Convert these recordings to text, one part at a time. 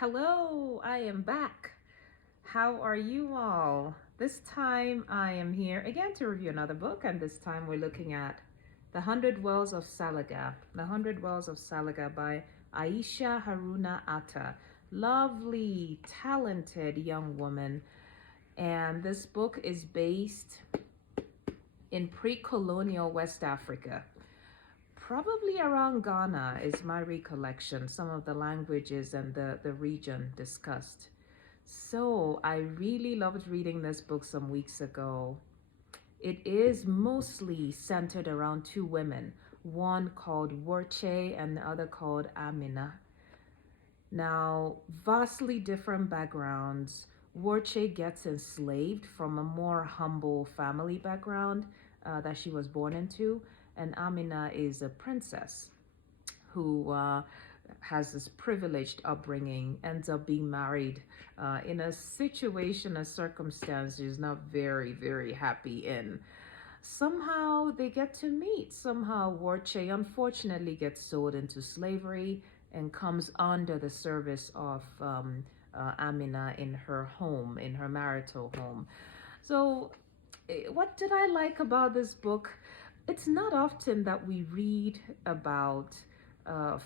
Hello, I am back. How are you all? This time I am here again to review another book, and this time we're looking at The Hundred Wells of Salaga. The Hundred Wells of Salaga by Ayesha Haruna Attah. Lovely, talented young woman. And this book is based in pre-colonial West Africa. Probably around Ghana is my recollection, some of the languages and the region discussed. So I really loved reading this book some weeks ago. It is mostly centered around two women, one called Uche and the other called Amina. Now, vastly different backgrounds. Uche gets enslaved from a more humble family background that she was born into, and Amina is a princess who has this privileged upbringing, ends up being married in a situation, a circumstance she's not very, very happy in. Somehow they get to meet. Somehow Uche unfortunately gets sold into slavery and comes under the service of Amina in her home, in her marital home. So what did I like about this book? It's not often that we read about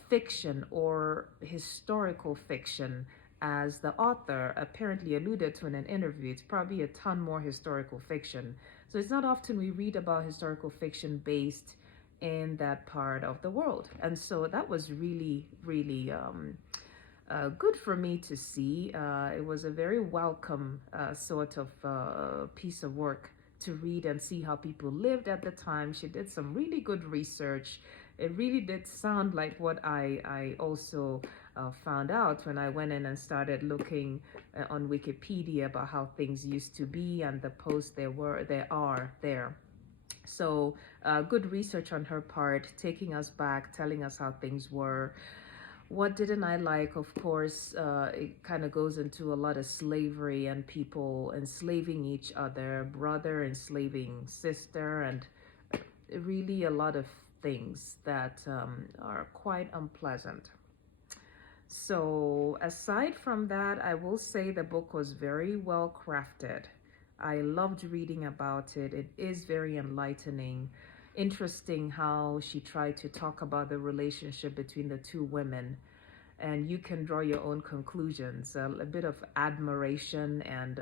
fiction or historical fiction, as the author apparently alluded to in an interview. It's probably a ton more historical fiction. So it's not often we read about historical fiction based in that part of the world. And so that was really, really good for me to see. It was a very welcome sort of piece of work to read and see how people lived at the time. She did some really good research. It really did sound like what I also found out when I went in and started looking on Wikipedia about how things used to be and the posts there are there. So good research on her part, taking us back, telling us how things were. What didn't I like? Of course, it kind of goes into a lot of slavery and people enslaving each other, brother enslaving sister, and really a lot of things that are quite unpleasant. So aside from that, I will say the book was very well crafted. I loved reading about it. It is very enlightening. Interesting how she tried to talk about the relationship between the two women, and you can draw your own conclusions. A bit of admiration and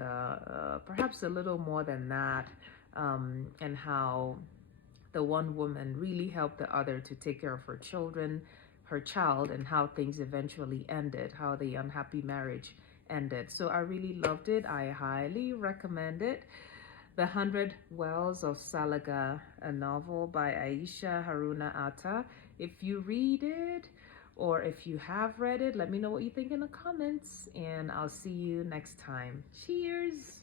perhaps a little more than that, and how the one woman really helped the other to take care of her children, her child, and how things eventually ended, how the unhappy marriage ended. So I really loved it. I highly recommend it. The Hundred Wells of Salaga, a novel by Ayesha Haruna Attah. If you read it or if you have read it, let me know what you think in the comments, and I'll see you next time. Cheers!